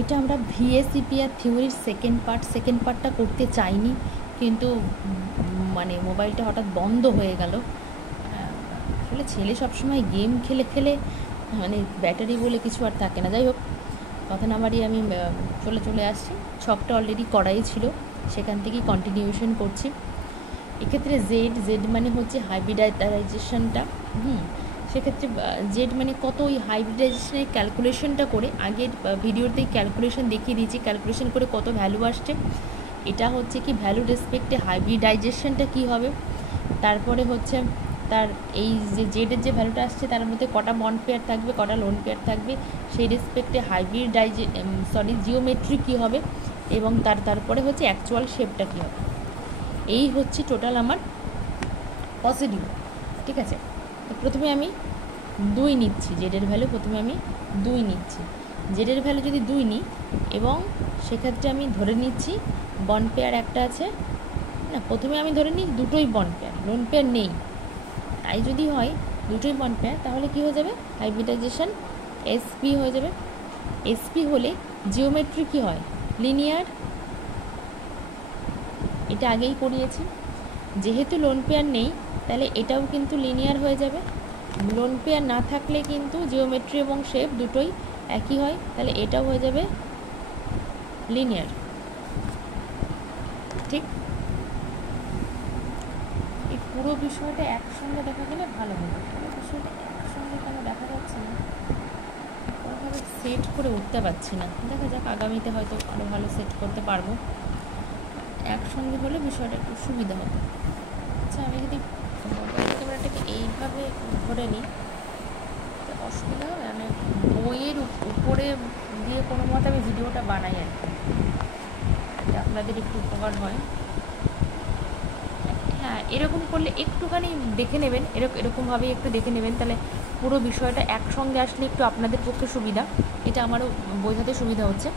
এটা আমরা ভিএসিপি আর থিওরির সেকেন্ড পার্টটা করতে চাইনি, কিন্তু মানে মোবাইলটা হঠাৎ বন্ধ হয়ে গেল। আসলে ছেলে সবসময় গেম খেলে খেলে মানে ব্যাটারি বলে কিছু আর থাকে না। যাই হোক, কথা না বাড়িয়ে আমি চলে আসছি। ছকটা অলরেডি করাই ছিল, সেখান থেকেই কন্টিনিউশন করছি। এক্ষেত্রে জেড মানে হচ্ছে হাইব্রিডাইজেশনটা। সেক্ষেত্রে জেড মানে কত, ওই হাইব্রিডাইজেশনের ক্যালকুলেশনটা করে আগের ভিডিওতেই ক্যালকুলেশন দেখিয়ে দিয়েছি, ক্যালকুলেশন করে কত ভ্যালু আসছে। এটা হচ্ছে কি ভ্যালু রেসপেক্টে হাইব্রিডাইজেশনটা কী হবে, তারপরে হচ্ছে তার এই যে জেডের যে ভ্যালুটা আসছে তার মধ্যে কটা বন্ড পেয়ার থাকবে, কটা লোন পেয়ার থাকবে, সেই রেসপেক্টে জিওমেট্রি কী হবে, এবং তারপরে হচ্ছে অ্যাকচুয়াল শেপটা কী হবে। এই হচ্ছে টোটাল আমার পসিডিউর। ঠিক আছে, তো প্রথমে আমি 2 নিচ্ছি, জেডের ভ্যালু প্রথমে আমি 2 নিচ্ছি। জেডের ভ্যালু যদি 2 নিই, এবং সেক্ষেত্রে আমি ধরে নিচ্ছি বন্ড পেয়ার একটা আছে না, প্রথমে আমি ধরে নিই দুটোই বন্ড পেয়ার, লোন পেয়ার নেই। তাই যদি হয় দুটোই বন্ড পেয়ার, তাহলে কী হয়ে যাবে, হাইব্রিডাইজেশন এসপি হয়ে যাবে। এসপি হলে জিওমেট্রি কী হয়, লিনিয়ার। এটা আগেই করিয়েছি। যেহেতু লোন পেয়ার নেই, তাহলে এটাও কিন্তু লিনিয়ার হয়ে যাবে। লোন পেয়ার না থাকলে কিন্তু জিওমেট্রি এবং শেপ দুটোই একই হয়, তাহলে এটাও হয়ে যাবে লিনিয়ার। ঠিক, এই পুরো বিষয়টা একসঙ্গে দেখা গেলে ভালো হবে। পুরো বিষয়টা একসঙ্গে কেন দেখা যাচ্ছে না, ওইভাবে সেট করে উঠতে পারছি না। দেখা যাক, আগামীতে হয়তো আরও ভালো সেট করতে পারবো। একসঙ্গে হলে বিষয়টা একটু সুবিধা হবে। আচ্ছা, আমি যদি মোবাইল ক্যামেরাটাকে এইভাবে ধরে নিই, অসুবিধা হবে, মানে বইয়ের উপরে দিয়ে কোনো মতে আমি ভিডিওটা বানাই আর কি, এটা আপনাদের একটু উপকার হয়। হ্যাঁ, এরকম করলে একটুখানি দেখে নেবেন, এরকমভাবেই একটু দেখে নেবেন, তাহলে পুরো বিষয়টা একসঙ্গে আসলে একটু আপনাদের পক্ষে সুবিধা, এটা আমারও বোঝাতে সুবিধা হচ্ছে।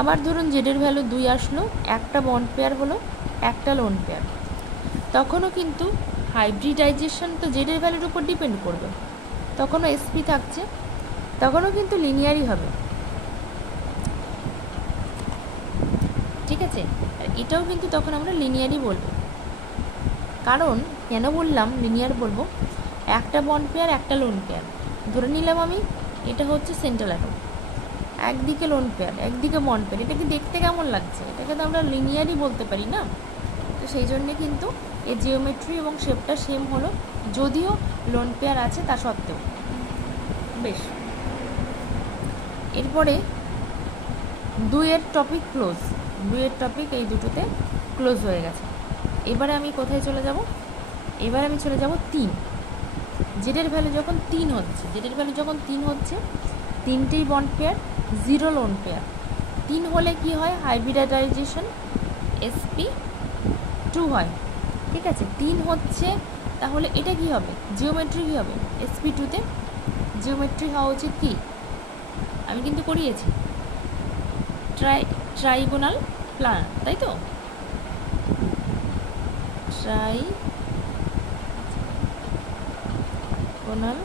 আমার ধরুন জেডের ভ্যালু 2 আসলো, একটা বন্ড পেয়ার হলো, একটা লোন পেয়ার, তখনও কিন্তু হাইব্রিডাইজেশন তো জেডের ভ্যালুর উপর ডিপেন্ড করবে, তখনও এসপি থাকছে, তখনও কিন্তু লিনিয়ারই হবে। ঠিক আছে, আর এটাও কিন্তু তখন আমরা লিনিয়ারই বলবো। কারণ কেন বললাম লিনিয়ার বলবো, একটা বন্ড পেয়ার একটা লোন পেয়ার ধরে নিলাম আমি, এটা হচ্ছে সেন্ট্রাল অ্যাটম, একদিকে লোন পেয়ার একদিকে বন্ড পেয়ার, এটাকে দেখতে কেমন লাগছে, এটাকে তো আমরা লিনিয়ারই বলতে পারি না। তো সেই জন্যে কিন্তু এই জিওমেট্রি এবং শেপটা সেম হলো, যদিও লোন পেয়ার আছে তা সত্ত্বেও। বেশ, এরপরে 2-এর টপিক ক্লোজ, 2-এর টপিক এই দুটোতে ক্লোজ হয়ে গেছে। এবারে আমি কোথায় চলে যাব, এবারে আমি চলে যাব 3। জেডের ভ্যালু যখন 3 হচ্ছে, জেডের ভ্যালু যখন 3 হচ্ছে, 3টেই বন্ড পেয়ার, 0 লোন পেয়ার। 3 হলে কি হয়, হাইব্রিডাইজেশন SP2 হয়। ঠিক আছে, 3 হচ্ছে, তাহলে এটা কি হবে, জিওমেট্রি কী হবে, SP2-তে জিওমেট্রি হওয়া উচিত কি, আমি কিন্তু করিয়েছি ট্রাইগোনাল প্ল্যানার, তাই তো, ট্রাইগোনাল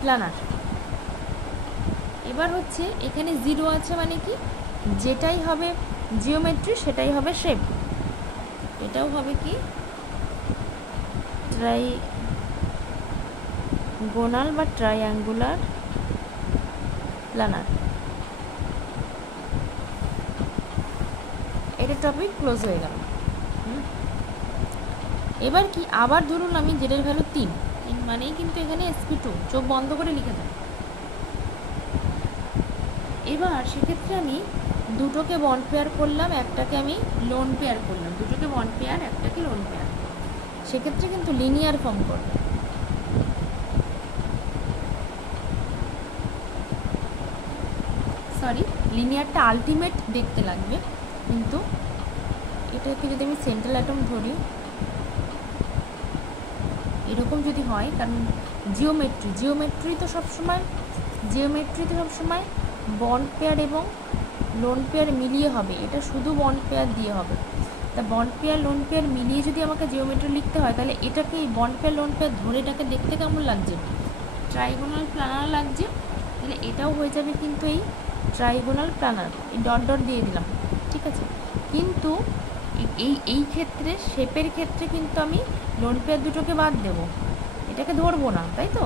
প্ল্যানার। এবার হচ্ছে এখানে 0 আছে, মানে কি, যেটাই হবে জিওমেট্রি সেটাই হবে শেপ, এটাও হবে কি ট্রাইগোনাল বা ট্রাইঅ্যাঙ্গুলার প্ল্যানার। এটা টপিক ক্লোজ হয়ে গেল। এবার কি, আবার ধরুন আমি জেডের ভ্যালু 3 মানেই কিন্তু এখানে SP2, চোখ বন্ধ করে লিখে দেন। এবার সেক্ষেত্রে আমি দুটোকে বন্ড পেয়ার করলাম, একটাকে আমি লোন পেয়ার করলাম, দুটোকে বন্ড পেয়ার একটাকে লোন পেয়ার, সেক্ষেত্রে কিন্তু লিনিয়ার ফর্ম করবে। সরি, লিনিয়ারটা আলটিমেট দেখতে লাগবে, কিন্তু এটাকে যদি আমি সেন্ট্রাল অ্যাটম ধরি, এরকম যদি হয়, কারণ জিওমেট্রি তো সবসময় বন্ড পেয়ার এবং লোন পেয়ার মিলিয়ে হবে, এটা শুধু বন্ড পেয়ার দিয়ে হবে। তা বন্ড পেয়ার লোন পেয়ার মিলিয়ে যদি আমাকে জিওমেট্রি লিখতে হয়, তাহলে এটাকে বন্ড পেয়ার লোন পেয়ার ধরে এটাকে দেখতে কেমন লাগছে, ট্রাইগোনাল প্ল্যানার লাগছে। তাহলে এটাও হয়ে যাবে কিন্তু এই ট্রাইগোনাল প্ল্যানার, এই ডট ডট দিয়ে দিলাম, ঠিক আছে। কিন্তু এই ক্ষেত্রে শেপের ক্ষেত্রে কিন্তু আমি লোন পেয়ার দুটোকে বাদ দেব, এটাকে ধরবো না, তাই তো?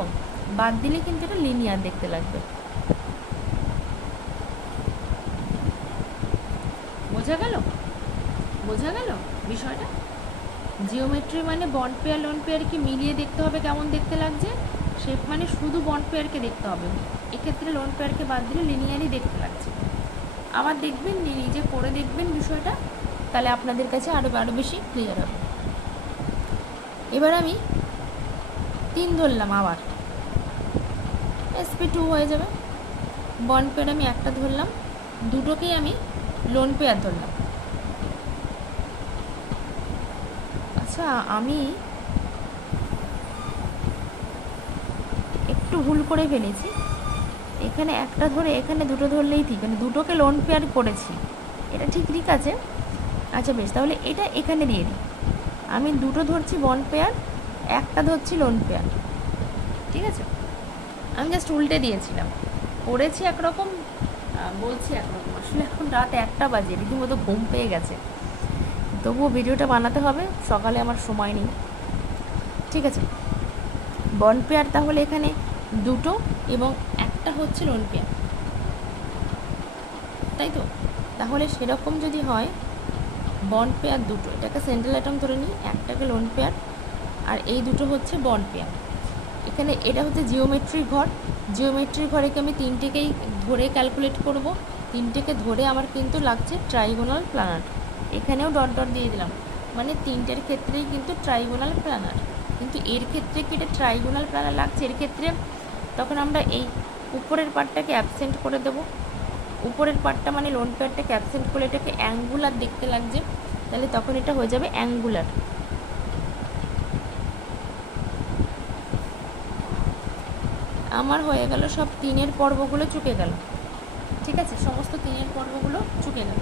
বাদ দিলে কিন্তু এটা লিনিয়ার দেখতে লাগবে। বোঝা গেল? বোঝা গেল বিষয়টা? জিওমেট্রি মানে বন্ড পেয়ার লোন পেয়ারকে মিলিয়ে দেখতে হবে কেমন দেখতে লাগছে, শেপ মানে শুধু বন্ড পেয়ারকে দেখতে হবে, এক্ষেত্রে লোন পেয়ারকে বাদ দিলে লিনিয়ারই দেখতে লাগছে। আবার দেখবেন, নিজে করে দেখবেন বিষয়টা, তাহলে আপনাদের কাছে আরও বেশি ক্লিয়ার হবে। এবার আমি 3 ধরলাম, আবার SP2 হয়ে যাবে। বন্ড পেয়ার আমি একটা ধরলাম, দুটোকেই আমি লোন পেয়ার ধরলাম। আচ্ছা, আমি একটু ভুল করে ফেলেছি, এখানে একটা ধরে এখানে দুটো ধরলেই ঠিক, মানে দুটোকে লোন পেয়ার করেছি, এটা ঠিক আছে। আচ্ছা বেশ, তাহলে এটা এখানে দিয়ে দিই, আমি দুটো ধরছি বন্ড পেয়ার, একটা ধরছি লোন পেয়ার, ঠিক আছে। আমি জাস্ট উল্টে দিয়েছিলাম, করেছি একরকম, বলছি একরকম। আসলে এখন রাত 1টা বাজে, রীতিমতো ঘুম পেয়ে গেছে, তবুও ভিডিওটা বানাতে হবে, সকালে আমার সময় নেই, ঠিক আছে। বন্ড পেয়ার তাহলে এখানে দুটো এবং একটা হচ্ছে লোন পেয়ার, তাই তো? তাহলে সেরকম যদি হয় বন্ড পেয়ার দুটো, এটাকে সেন্ট্রাল অ্যাটম ধরে নিই, একটাকে লোন পেয়ার, আর এই দুটো হচ্ছে বন্ড পেয়ার। এখানে এটা হচ্ছে জিওমেট্রির ঘর, জিওমেট্রির ঘরেকে আমি তিনটেকেই ধরে ক্যালকুলেট করব, তিনটেকে ধরে আমার কিন্তু লাগছে ট্রাইগোনাল প্ল্যানার, এখানেও ডট ডট দিয়ে দিলাম, মানে তিনটের ক্ষেত্রেই কিন্তু ট্রাইগোনাল প্ল্যানার। কিন্তু এর ক্ষেত্রে কি এটা ট্রাইগোনাল প্ল্যানার লাগছে? এর ক্ষেত্রে তখন আমরা এই উপরের পার্টটাকে অ্যাবসেন্ট করে দেব, উপরের পার্টটা মানে লোন পেয়ারটাকে অ্যাবসেন্ট করে এটাকে অ্যাঙ্গুলার দেখতে লাগছে, তাহলে তখন এটা হয়ে যাবে অ্যাঙ্গুলার। আমার হয়ে গেল সব 3-এর পর্বগুলো চুকে গেল, ঠিক আছে, সমস্ত 3-এর পর্বগুলো চুকে গেল।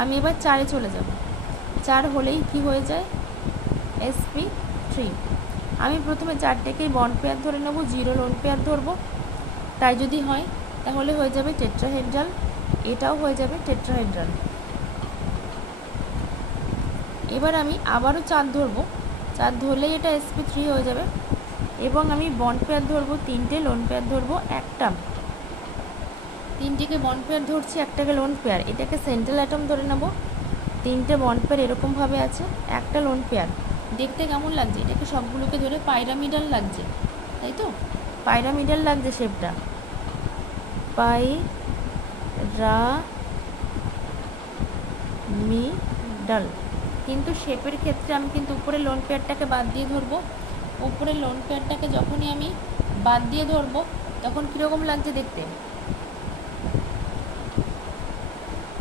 আমি এবার 4-এ চলে যাব। 4 হলেই কি হয়ে যায়? SP3। আমি প্রথমে 4টেকেই বন্ড পেয়ার ধরে নেব, 0 লোন পেয়ার ধরবো, তাই যদি হয় তাহলে হয়ে যাবে টেট্রাহেড্রাল, এটাও হয়ে যাবে টেট্রাহেড্রাল। এবার আমি আবারও 4 ধরবো, 4 ধরলেই এটা SP3 হয়ে যাবে, এবং আমি বন্ড পেয়ার ধরবো 3টে, লোন পেয়ার ধরবো একটা, 3টেকে বন্ড পেয়ার ধরছি, একটাকে লোন পেয়ার, এটাকে সেন্ট্রাল অ্যাটম ধরে নেব, 3টে বন্ড পেয়ার এরকমভাবে আছে, একটা লোন পেয়ার। দেখতে কেমন লাগছে? এটাকে সবগুলোকে ধরে পাইরামিডাল লাগছে, তাই তো? পাইরামিডাল লাগছে শেপটা, পাইরামিডাল। কিন্তু শেপের ক্ষেত্রে আমি কিন্তু উপরে লোন পেয়ারটাকে বাদ দিয়ে ধরবো, উপরে লোন পেয়ারটাকে যখনই আমি বাদ দিয়ে ধরবো তখন কীরকম লাগছে দেখতে?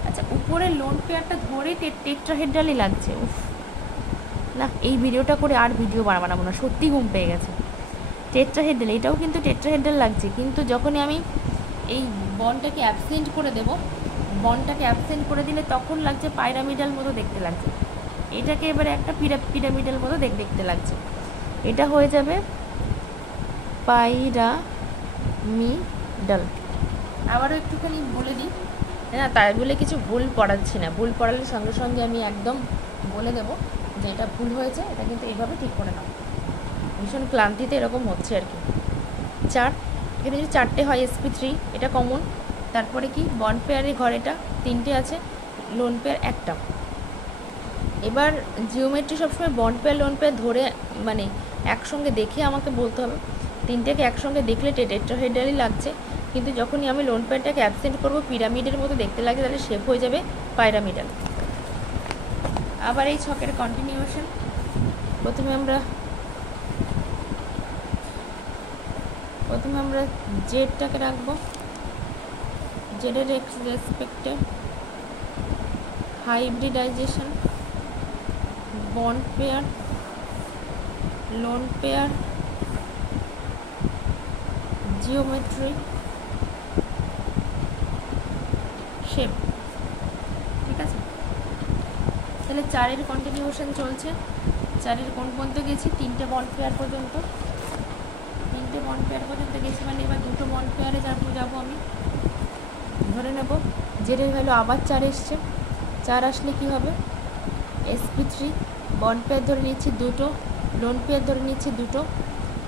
আচ্ছা, উপরে লোন পেয়ারটা ধরে টেট্রাহেড্রালই লাগছে। উফ, না, এই ভিডিওটা করে আর ভিডিও বানাবো না, সত্যি ঘুম পেয়ে গেছে। টেট্রাহেড্রাল, এটাও কিন্তু টেট্রাহেড্রাল লাগছে, কিন্তু যখনই আমি এই বনটাকে অ্যাবসেন্ট করে দেব, বনটাকে অ্যাবসেন্ট করে দিলে তখন লাগছে পাইরামিডাল মতো দেখতে লাগছে, এটাকে এবারে একটা পিরামিডাল মতো দেখতে লাগছে, এটা হয়ে যাবে পাইরামিডাল। আবারও একটুখানি বলে দিই, না তাই বলে কিছু ভুল পড়াচ্ছি না, ভুল পড়ালে সঙ্গে সঙ্গে আমি একদম বলে দেবো যে এটা ভুল হয়েছে, এটা কিন্তু এইভাবে ঠিক করে নাও। ভীষণ ক্লান্তিতে এরকম হচ্ছে আর কি। 4, এখানে যদি 4টে হয় SP3, এটা কমন। তারপরে কি বন্ড পেয়ারের ঘর, এটা 3টে আছে, লোন পেয়ার একটা। এবার জিওমেট্রি সবসময় বন্ড পেয়ার লোন পেয়ার ধরে মানে একসঙ্গে দেখে আমাকে বলতে হবে, 3টেকে একসঙ্গে দেখলে টেট্রাহেড্রালই লাগছে, কিন্তু যখনই আমি লোন পেয়ারটাকে অ্যাবসেন্ট করবো পিরামিডের মতো দেখতে লাগে, তাহলে শেপ হয়ে যাবে পাইরামিডাল। আবার এই ছকের কন্টিনিউয়েশন, প্রথমে আমরা জেডটাকে রাখবো, জেডের রেসপেক্টে hybridisation, bond pair, lone pair, geometry, shape, ঠিক আছে। তাহলে 4-এর কন্টিনিউয়েশন চলছে, 4-এর কোন পর্যন্ত গেছি? 3টে বন্ড পেয়ার পর্যন্ত, 3টে বন্ড পেয়ার পর্যন্ত গেছি, মানে এবার দুটো বন্ড পেয়ারে যাবো আমি। ধরে নেব জেডের ভ্যালু আবার 4 এসছে, 4 আসলে কি হবে, sp3 বন্ড পেয়ার ধরে নিচ্ছি দুটো, লোন পেয়ার ধরে নিচ্ছি দুটো।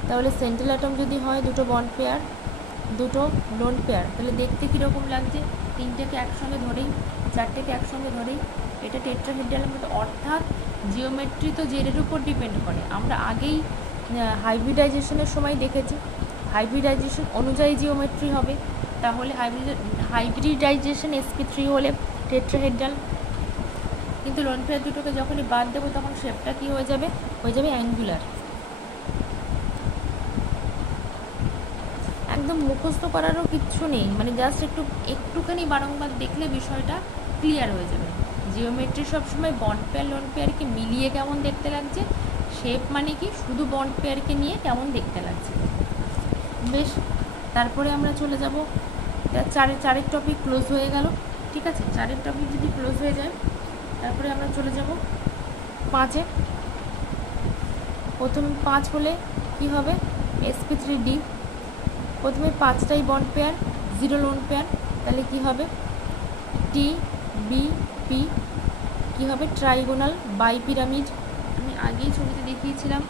তাহলে সেন্ট্রাল অ্যাটম যদি হয় দুটো বন্ড পেয়ার, দুটো লোন পেয়ার, তাহলে দেখতে কীরকম লাগছে, তিনটেকে একসঙ্গে ধরেই, চারটেকে একসঙ্গে ধরেই এটা টেট্রাহেড্রালের মতো। অর্থাৎ জিওমেট্রি তো জেডের উপর ডিপেন্ড করে। আমরা আগেই হাইব্রিডাইজেশনের সময় দেখেছি হাইব্রিডাইজেশন অনুযায়ী জিওমেট্রি হবে। তাহলে হাইব্রিডাইজেশন sp3 হলে টেট্রাহেড্রাল, কিন্তু লোন পেয়ার দুটোকে যখনই বাদ দেবো তখন শেপটা কী হয়ে যাবে অ্যাঙ্গুলার। একদম মুখস্থ করারও কিচ্ছু নেই, মানে জাস্ট একটুখানি বারংবার দেখলে বিষয়টা ক্লিয়ার হয়ে যাবে। জিওমেট্রি সবসময় বন্ড পেয়ার লোন পেয়ারকে মিলিয়ে কেমন দেখতে লাগছে, শেপ মানে কি শুধু বন্ড পেয়ারকে নিয়ে কেমন দেখতে লাগছে। বেশ, তারপরে আমরা চলে যাব চারের টপিক ক্লোজ হয়ে গেল। ঠিক আছে, চারের টপিক যদি ক্লোজ হয়ে যায় তারপরে আমরা চলে যাব 5-এ। প্রথমে 5 হলে কি হবে, sp3d। প্রথমে 5টাই বন্ড পেয়ার, 0 লোন পেয়ার, তাহলে কি হবে tbp, কি হবে ট্রাইগোনাল বাই পিরামিড। আমি আগেই ছবিতে দেখিয়েছিলাম।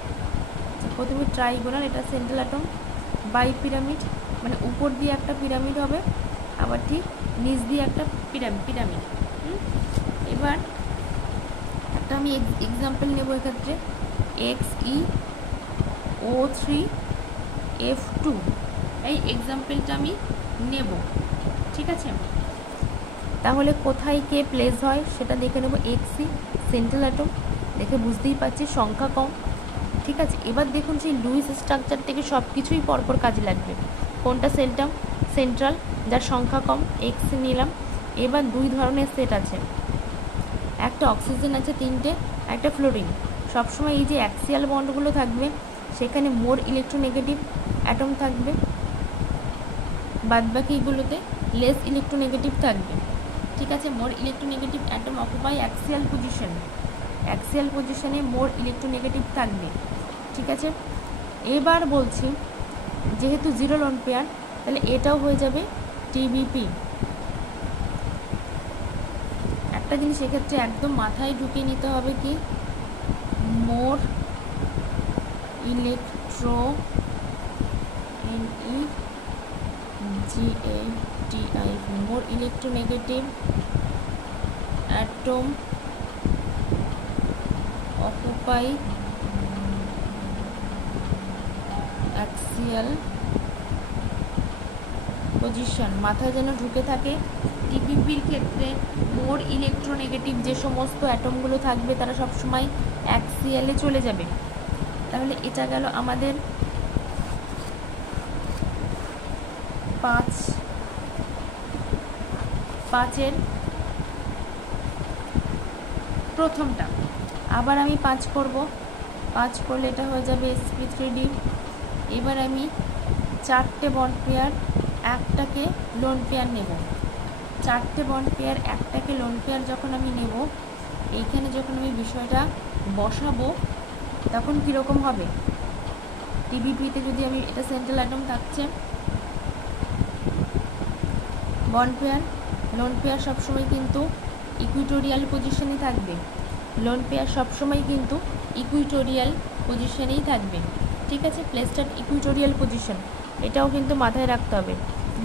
প্রথমে ট্রাইগোনাল, এটা সেন্ট্রাল অ্যাটম, বাই পিরামিড মানে উপর দিয়ে একটা পিরামিড হবে, আবার ঠিক নিচ দিয়ে একটা পিরামিড। এবার একটা আমি এক্সাম্পল নেব এক্ষেত্রে, XeO3F2, এই এক্সাম্পলটা আমি নেব। ঠিক আছে, তাহলে কোথায় কে প্লেস হয় সেটা দেখে নেব। Xe সেন্ট্রাল অ্যাটম, দেখে বুঝতেই পারছি সংখ্যা কম। ঠিক আছে, এবার দেখুন সেই লুইস স্ট্রাকচার থেকে সব কিছুই পরপর কাজে লাগবে। কোনটা সেন্ট্রাল, যার সংখ্যা কম, Xe নিলাম। এবার 2 ধরনের সেট আছে, একটা অক্সিজেন আছে 3টে, একটা ফ্লোরিন। সবসময় এই যে অ্যাক্সিয়াল বন্ডগুলো থাকবে সেখানে মোর ইলেকট্রোনেগেটিভ অ্যাটম থাকবে, বাদবাকিগুলোতে লেস ইলেকট্রোনেগেটিভ থাকবে। ঠিক আছে, মোর ইলেকট্রোনেগেটিভ অ্যাটম অকুপাই অ্যাক্সিয়াল পজিশনে মোর ইলেকট্রোনেগেটিভ থাকবে। ঠিক আছে, এবার বলছি যেহেতু 0 লোন পেয়ার, তাহলে এটাও হয়ে যাবে টিবিপি। একটা জিনিস এক্ষেত্রে একদম মাথায় ঢুকিয়ে নিতে হবে, কি more electro more electronegative atom occupy axial position. মাথায় যেন ঢুকে থাকে। টিপিপির ক্ষেত্রে মোর ইলেকট্রোনেগেটিভ যে সমস্ত অ্যাটমগুলো থাকবে তারা সবসময় অ্যাক্সিয়ালে চলে যাবে। তাহলে এটা গেল আমাদের 5-এর প্রথমটা। আবার আমি 5 করব, 5 করলে এটা হয়ে যাবে sp3d। এবার আমি 4টে বন্ড পেয়ার, একটাকে লোন পেয়ার নেব। 4টে বন্ড পেয়ার, একটাকে লোন পেয়ার যখন আমি নেব, এইখানে যখন আমি বিষয়টা বসাবো তখন কীরকম হবে, টিবিপিতে যদি আমি, এটা সেন্ট্রাল অ্যাটম থাকছে, বন্ড পেয়ার লোন পেয়ার সবসময় কিন্তু ইকুইটোরিয়াল পজিশনে থাকবে। লোন পেয়ার সবসময় কিন্তু ইকুইটোরিয়াল পজিশনেই থাকবে। ঠিক আছে, প্লেসড ইকুইটোরিয়াল পজিশন, এটাও কিন্তু মাথায় রাখতে হবে।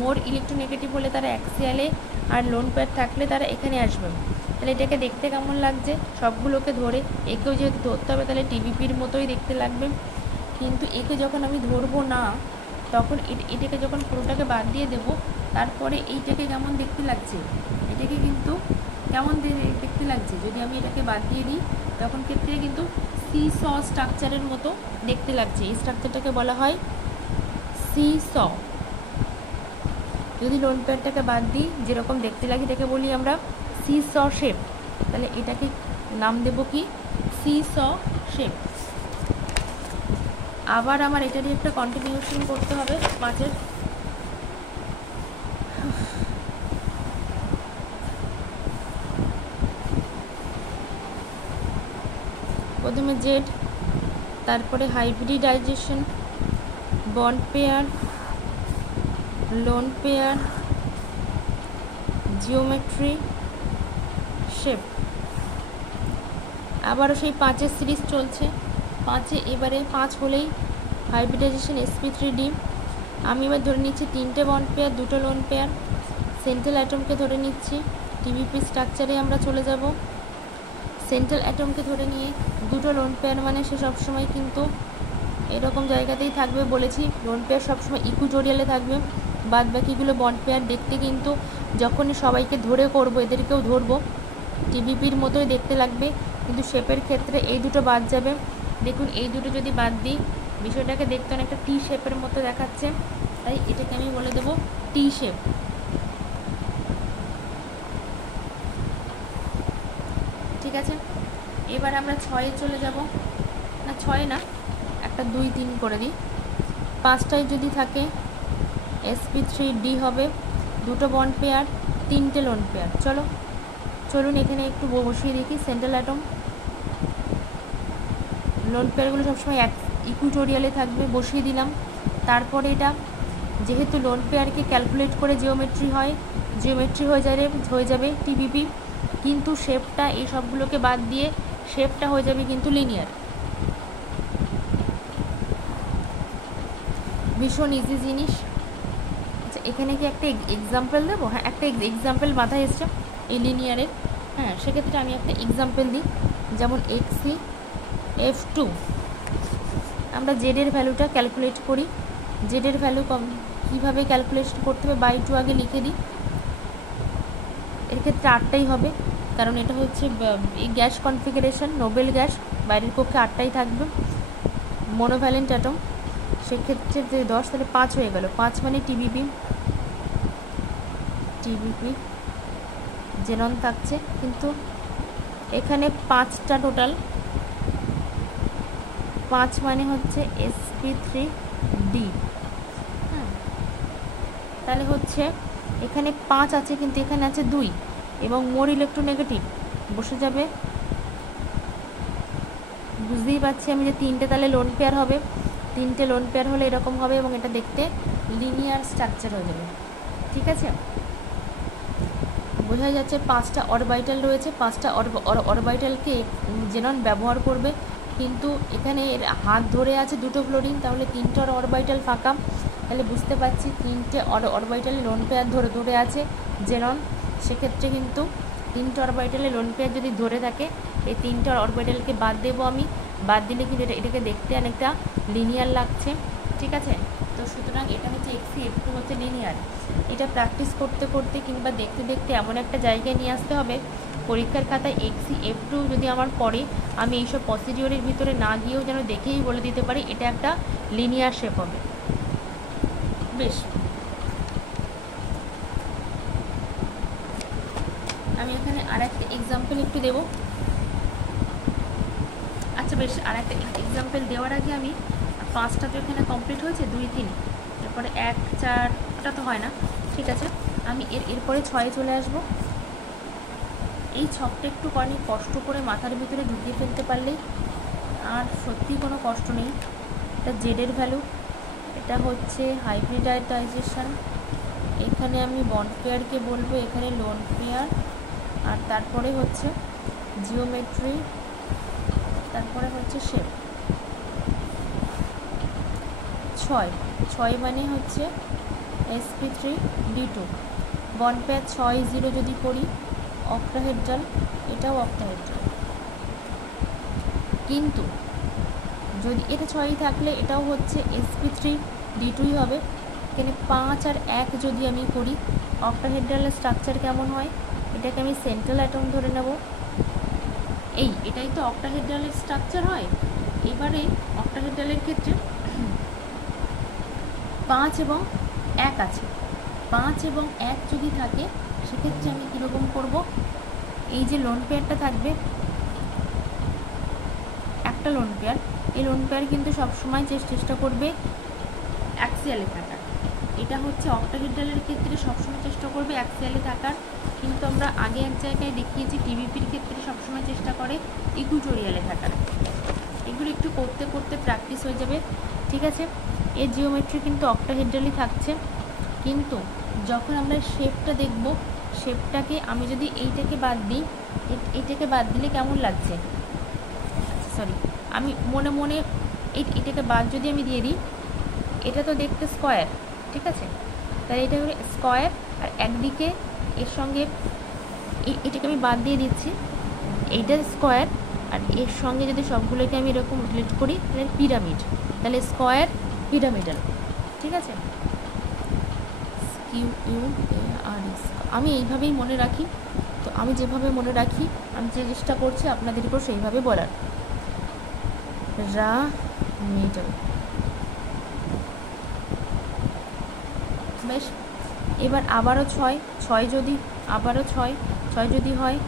মোর ইলেকট্রোনেগেটিভ হলে তারা অ্যাক্সিয়ালে, আর লোন পেয়ার থাকলে তারা এখানে আসবে। তাহলে এটাকে দেখতে কেমন লাগছে, সবগুলোকে ধরে একেও যেহেতু ধরতে হবে তাহলে টিবিপির মতোই দেখতে লাগবে। কিন্তু একে যখন আমি ধরবো না, তখন এটাকে যখন পুরোটাকে বাদ দিয়ে দেবো, তারপরে এইটাকে কেমন দেখতে লাগছে, এটাকে কিন্তু কেমন দেখতে লাগছে যদি আমি এটাকে বাদ দিয়ে দিই, তখন ক্ষেত্রে কিন্তু সি-স স্ট্রাকচারের মতো দেখতে লাগছে। এই স্ট্রাকচারটাকে বলা হয় সি-স। যদি লোন পেয়ারটাকে বাদ দিই যেরকম দেখতে লাগে এটাকে বলি আমরা সি-স শেপ। তাহলে এটাকে নাম দেব কি, সি-স শেপ। আবার আমার এটারই একটা কন্টিনিউশন করতে হবে 5-এর। প্রথমে জেড, তারপরে hybridization, bond pair, lone pair, geometry, shape. আবারও সেই 5-এর সিরিজ চলছে। 5-এ এবারে 5 হলেই হাইব্রিডাইজেশন sp3d। আমি এবার ধরে নিচ্ছি 3টে বন্ড পেয়ার, 2টো লোন পেয়ার। সেন্ট্রাল অ্যাটমকে ধরে নিচ্ছি, টিবিপি স্ট্রাকচারে আমরা চলে যাব। সেন্ট্রাল অ্যাটমকে ধরে নিয়ে 2টো লোন পেয়ার মানে সে সবসময় কিন্তু এরকম জায়গাতেই থাকবে। বলেছি লোন পেয়ার সবসময় ইকুইটোরিয়ালে থাকবে, বাদ বাকিগুলো বন্ড পেয়ার। দেখতে কিন্তু যখনই সবাইকে ধরে করব, এদেরকেও ধরবো, টিবিপির মতোই দেখতে লাগবে, কিন্তু শেপের ক্ষেত্রে এই দুটো বাদ যাবে। দেখুন এই দুটো যদি বাদ দিই, বিষয়টাকে দেখতে অনেকটা টি শেপের মতো দেখাচ্ছে, তাই এটাকে আমি বলে দেবো টি শেপ। ঠিক আছে, এবার আমরা 6-এ চলে যাব। না 6 না, একটা 2-3 করে দিই। 5টায় যদি থাকে sp3d হবে, 2টো বন্ড পেয়ার, 3টে লোন পেয়ার। চলুন এখানে একটু বসিয়ে দেখি। সেন্ট্রাল অ্যাটম, লোন পেয়ারগুলো সবসময় ইকুইটোরিয়ালে থাকবে, বসিয়ে দিলাম। তারপরে এটা যেহেতু লোন পেয়ারকে ক্যালকুলেট করে জিওমেট্রি হয়, জিওমেট্রি হয়ে যাবে টিবিপি, কিন্তু শেপটা এই সবগুলোকে বাদ দিয়ে শেপটা হয়ে যাবে কিন্তু লিনিয়ার। ভীষণ ইজি জিনিস। আচ্ছা এখানে কি একটা এক্সাম্পল দেবো? হ্যাঁ, একটা এক্সাম্পল মাথায় এসছে এই লিনিয়ারের। হ্যাঁ, সেক্ষেত্রে আমি একটা এক্সাম্পল দিই, যেমন xcf2। আমরা জেডের ভ্যালুটা ক্যালকুলেট করি। জেডের ভ্যালু কীভাবে ক্যালকুলেট করতে হবে? বাই 2 আগে লিখে দিই। এর ক্ষেত্রে 8টাই হবে, কারণ এটা হচ্ছে এই গ্যাস কনফিগারেশন, নোবেল গ্যাস, বাইরের পক্ষে 8টাই থাকবে। মোনোভ্যালেন্ট অ্যাটম, সেক্ষেত্রে যে 10, তাহলে 5 হয়ে গেল। 5 মানে টিবিপি জেনন থাকছে, কিন্তু এখানে 5টা টোটাল। 5 মানে হচ্ছে sp3d। হ্যাঁ, তাহলে হচ্ছে এখানে 5 আছে, কিন্তু এখানে আছে 2, এবং মোর ইলেকট্রোনেগেটিভ বসে যাবে। বুঝতেই পারছি আমি যে 3টে তাহলে লোন পেয়ার হবে। 3টে লোন পেয়ার হলে এরকম হবে, এবং এটা দেখতে লিনিয়ার স্ট্রাকচার হয়ে যাবে। ঠিক আছে, বোঝা যাচ্ছে 5টা অরবাইটাল রয়েছে। 5টা অরবাইটালকে জেনন ব্যবহার করবে, কিন্তু এখানে এর হাত ধরে আছে 2টো ফ্লোরিন, তাহলে 3টে অরবাইটাল ফাঁকা। তাহলে বুঝতে পারছি 3টে অরবাইটালে লোন পেয়ার ধরে আছে জেনন। সেক্ষেত্রে কিন্তু 3টে অরবাইটালে লোন পেয়ার যদি ধরে থাকে, এই 3টে অরবাইটালকে বাদ দেবো আমি। বাদ দিলে কিন্তু এটাকে দেখতে অনেকটা লিনিয়ার লাগছে। ঠিক আছে, তো সুতরাং এটা হচ্ছে xcf2 হচ্ছে লিনিয়ার। এটা প্র্যাকটিস করতে করতে কিংবা দেখতে দেখতে এমন একটা জায়গায় নিয়ে আসতে হবে, পরীক্ষার খাতায় xcf2 যদি আমার পড়ে, আমি এইসব প্রসিডিওরের ভিতরে না গিয়েও যেন দেখেই বলে দিতে পারি এটা একটা লিনিয়ার শেপ হবে। বেশ, আমি এখানে আর একটা এক্সাম্পল একটু দেবো। আচ্ছা বেশ, আর একটা এক্সাম্পল দেওয়ার আগে আমি 5টা তো এখানে কমপ্লিট হয়েছে, 2, 3, এরপরে 1, 4টা তো হয় না। ঠিক আছে, আমি এরপরে 6-এ চলে আসবো। এই ছকটা একটু অনেক কষ্ট করে মাথার ভিতরে ঢুকিয়ে ফেলতে পারলেই আর সত্যিই কোনো কষ্ট নেই। এটা জেডের ভ্যালু, এটা হচ্ছে হাইব্রিডাইজেশন। এখানে আমি বন্ড পেয়ারকে বলবো, এখানে লোন পেয়ার, আর তারপরে হচ্ছে জিওমেট্রি, তারপরে হচ্ছে শেপ। 6 মানে হচ্ছে sp3d2। বন্ড পেয়ার 6, 0 যদি করি, অক্টাহেড্রাল, এটাও অক্টাহেড্রাল। কিন্তু যদি এটা 6ই থাকলে এটাও হচ্ছে sp3d2ই হবে। এখানে 5 আর 1 যদি আমি করি, অক্টাহেড্রালের স্ট্রাকচার কেমন হয়? এটাকে আমি সেন্ট্রাল অ্যাটম ধরে নেব। এটাই তো অক্টাহেড্রালের স্ট্রাকচার হয়। এবারে অক্টাহেড্রালের ক্ষেত্রে 5 এবং 1 আছে। 5 এবং 1 যদি থাকে, সেক্ষেত্রে আমি কীরকম করব? এই যে লোন পেয়ারটা থাকবে, একটা লোন পেয়ার, এই লোন পেয়ার কিন্তু সবসময় চেষ্টা করবে অ্যাক্সিয়ালে থাকার। এটা হচ্ছে অক্টাহেড্রালের ক্ষেত্রে সবসময় চেষ্টা করবে অ্যাক্সিয়ালে থাকার, কিন্তু আমরা আগে এক জায়গায় দেখিয়েছি টিবিপির ক্ষেত্রে সবসময় চেষ্টা করে ইকুইটোরিয়ালে থাকার। এগুলো একটু করতে করতে প্র্যাকটিস হয়ে যাবে। ঠিক আছে, এর জিওমেট্রি কিন্তু অক্টাহেড্রালই থাকছে, কিন্তু যখন আমরা শেপটা দেখব, শেপটাকে আমি যদি এইটাকে বাদ দিই, এইটাকে বাদ দিলে কেমন লাগছে, সরি আমি মনে মনে এইটাকে বাদ যদি আমি দিয়ে দিই, এটা তো দেখতে স্কোয়ার, ঠিক আছে, তাহলে এটা হলো স্কোয়ার, আর একদিকে এর সঙ্গে এটাকে আমি বাদ দিয়ে দিচ্ছি, এইটা স্কোয়ার, আর এর সঙ্গে যদি সবগুলোকে আমি এরকম রিলেট করি তাহলে পিরামিড, তাহলে স্কোয়ার পিরামিডাল, ঠিক আছে। QUARS আমি এইভাবেই মনে রাখি। তো আমি যেভাবে মনে রাখি, আমি যে চেষ্টা করছি আপনাদেরকেও সেইভাবে বলার। মিডল, বেশ। এবার আবারও ছয় যদি আবারও ছয় যদি হয়,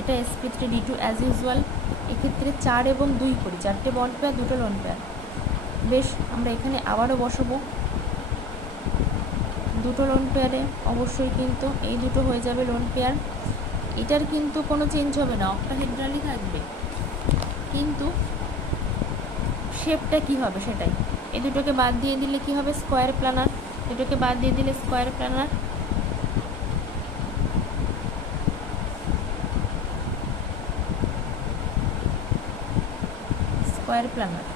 এটা sp3d2 অ্যাজ ইউজুয়াল। এক্ষেত্রে 4 এবং 2 করি, 4টে বন্ড পেয়ার, 2টো লোন পেয়ার। বেশ, আমরা এখানে আবারও বসাবো 2টো লোন পেয়ারে, অবশ্যই কিন্তু এই দুটো হয়ে যাবে লোন পেয়ার। এটার কিন্তু কোনো চেঞ্জ হবে না, অক্টাহেড্রালই থাকবে, কিন্তু শেপটা কি হবে সেটাই। এই দুটোকে বাদ দিয়ে দিলে কি হবে, স্কোয়ার প্ল্যানার। দুটোকে বাদ দিয়ে দিলে স্কোয়ার প্ল্যানার। স্কোয়ার প্ল্যানার,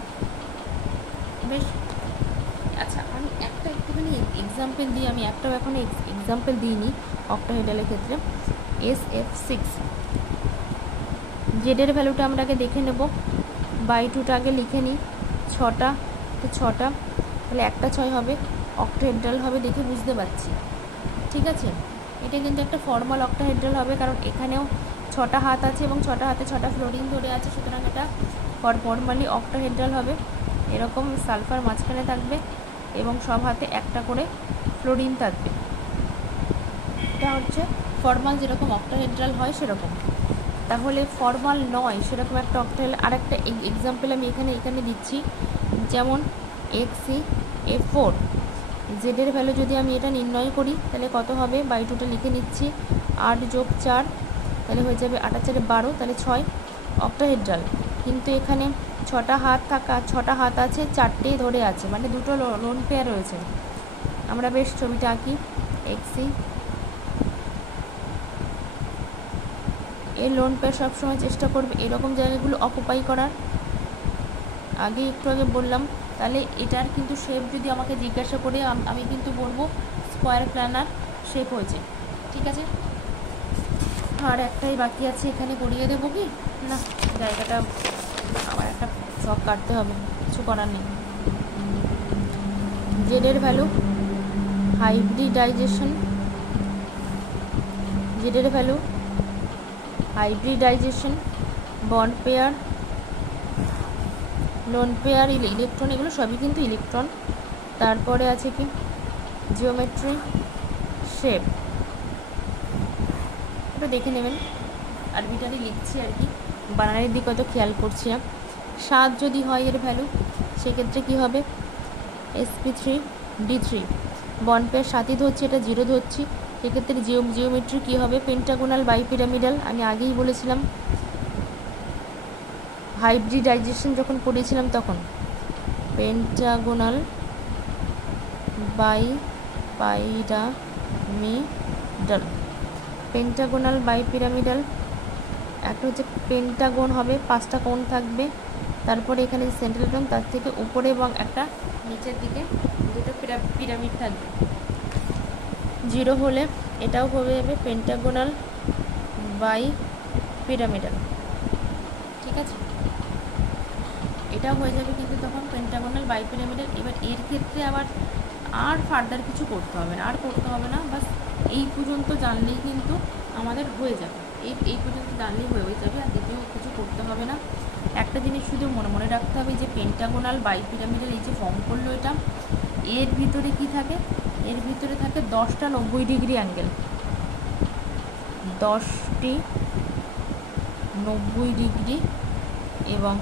বেশ। আচ্ছা, আমি একটুখানি এক্সাম্পল দিই, আমি একটাও এখন এক্সাম্পল দিইনি অক্টাহেড্রালের ক্ষেত্রে। SF6 জেডের ভ্যালুটা আমরা আগে দেখে নেব, বাই 2টা আগে লিখে নিই। 6টা, তো 6টা, তাহলে একটা 6 হবে, অক্টাহেড্রাল হবে, দেখে বুঝতে পারছি, ঠিক আছে। এটা কিন্তু একটা ফর্মাল অক্টাহেড্রাল হবে, কারণ এখানেও 6টা হাত আছে এবং 6টা হাতে 6টা ফ্লোরিন ধরে আছে, সুতরাং এটা ফর্মালি অক্টাহেড্রাল হবে। এরকম সালফার মাঝখানে থাকবে এবং সব হাতে একটা করে ফ্লোরিন থাকবে। এটা হচ্ছে ফর্মাল যেরকম অক্টাহেড্রাল হয় সেরকম। তাহলে ফর্মাল নয় সেরকম একটা অক্টাহেড্রাল আরেকটা এক্সাম্পল আমি এখানে দিচ্ছি, যেমন XCF4 জেডের ভ্যালু যদি আমি এটা নির্ণয় করি তাহলে কত হবে, বাই 2টা লিখে নিচ্ছি, 8 যোগ 4 তাহলে হয়ে যাবে 8 আর 4 12, তাহলে 6 অক্টাহেড্রাল। কিন্তু এখানে 6টা হাত আছে, 4টে ধরে আছে, মানে 2টো লোন পেয়ার রয়েছে। আমরা বেশ ছবিটা আঁকি। XC এর লোন পেয়ার সবসময় চেষ্টা করবে এরকম জায়গাগুলো অকুপাই করার। একটু আগে বললাম, তাহলে এটার কিন্তু শেপ যদি আমাকে জিজ্ঞাসা করে আমি কিন্তু বলবো স্কোয়ার প্ল্যানার শেপ হয়েছে, ঠিক আছে। আর একটাই বাকি আছে, এখানে করিয়ে দেবো কি না, জায়গাটা আমার একটা শখ কাটতে হবে, কিছু করার নেই। জেডের value hybridisation, bond pair, lone pair, electron, এগুলো সবই কিন্তু ইলেকট্রন। তারপরে আছে কি জিওমেট্রি, শেপ, এটা দেখে নেবেন, আরবিটারি লিখছি আর কি, বানানের দিকে হয়তো খেয়াল করছি না। 7 যদি হয় এর ভ্যালু, সেক্ষেত্রে কি হবে, sp3d3 বন্ড পেয়ার 7ই ধরছি, এটা 0 ধরছি, সেক্ষেত্রে জিওমেট্রি কী হবে, পেন্টাগোনাল বাইপিরামিডাল। আমি আগেই বলেছিলাম হাইব্রিডাইজেশন যখন পড়েছিলাম তখন, পেন্টাগোনাল বাইপিরামিডাল। একটা হচ্ছে পেন্টাগন হবে, 5টা কোণ থাকবে, তারপরে এখানে যে সেন্ট্রাল কোণ তার থেকে উপরে এবং একটা নিচের দিকে 2টো পিরামিড থাকবে। 0 হলে এটাও হয়ে যাবে পেন্টাগোনাল বাইপিরামিডাল, ঠিক আছে, এটাও হয়ে যাবে কিন্তু তখন পেন্টাগোনাল বাইপিরামিডাল। এবার এর ক্ষেত্রে আবার আর ফার্দার কিছু করতে হবে না, বাস এই পর্যন্ত জানলেই কিন্তু আমাদের হয়ে যাবে, এই পর্যন্ত জানলেই হয়ে যাবে, আর দ্বিতীয় কিছু করতে হবে না। একটা জিনিস শুধু মনে রাখতে হবে যে পেন্টাগোনাল বাইপিরামিডাল এই যে ফর্ম করলো, এটা এর ভিতরে কি থাকে, এর ভিতরে থাকে 10টা 90 ডিগ্রি অ্যাঙ্গেল, 10টি 90 ডিগ্রি এবং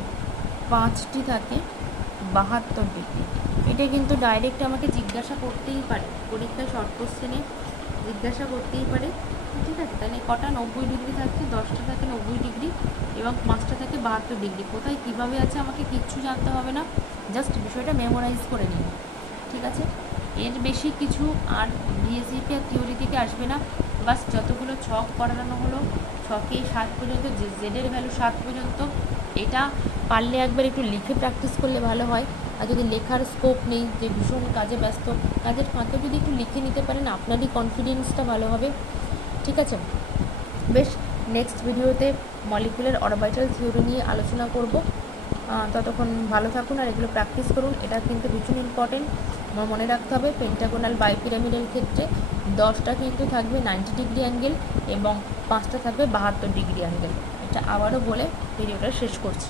5টি থাকে 72 ডিগ্রি। এটা কিন্তু ডাইরেক্ট আমাকে জিজ্ঞাসা করতেই পারে, পরীক্ষায় শর্ট কোশ্চেনে জিজ্ঞাসা করতেই পারে, ঠিক আছে। তাহলে কটা 90 ডিগ্রি থাকছে, 10টা থাকে 90 ডিগ্রি এবং 5টা থাকে 72 ডিগ্রি। কোথায় কীভাবে আছে আমাকে কিচ্ছু জানতে হবে না, জাস্ট বিষয়টা মেমোরাইজ করে নিন। ঠিক আছে, এর বেশি কিছু আর ভিএসইপি আর থিওরি থেকে আসবে না। বাস যতগুলো ছক করানো হলো, ছকে 7 পর্যন্ত, যে জেডের ভ্যালু 7 পর্যন্ত, এটা পারলে একবার একটু লিখে প্র্যাকটিস করলে ভালো হয়। আর যদি লেখার স্কোপ নেই, যে ভীষণ কাজে ব্যস্ত, কাজের ফাঁকে যদি একটু লিখে নিতে পারেন আপনারই কনফিডেন্সটা ভালো হবে। ঠিক আছে, বেশ, নেক্সট ভিডিওতে মলিকুলার অরবিটাল থিওরি নিয়ে আলোচনা করব। ততক্ষণ ভালো থাকুন আর এগুলো প্র্যাকটিস করুন, এটা কিন্তু ভীষণ ইম্পর্টেন্ট। আমার মনে রাখতে হবে পেন্টাগোনাল বাইপিরামিডের ক্ষেত্রে 10টা কিন্তু থাকবে 90 ডিগ্রি অ্যাঙ্গেল এবং 5টা থাকবে 72 ডিগ্রি অ্যাঙ্গেল। এটা আবারও বলে ভিডিওটা শেষ করছি।